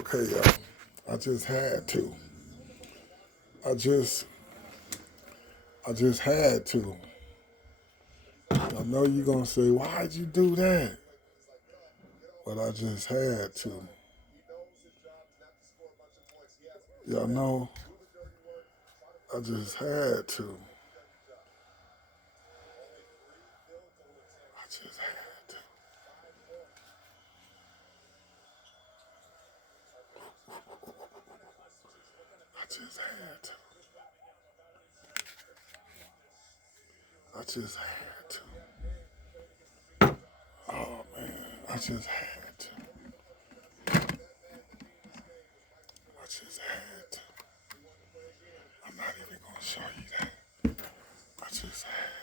Okay, y'all. I just had to. I just had to. I know you're gonna say, why'd you do that? But I just had to. Y'all know, I just had to. I just had to. I just had to. I just had to. Oh man, I just had to. I just had to. I'm not even gonna show you that. I just had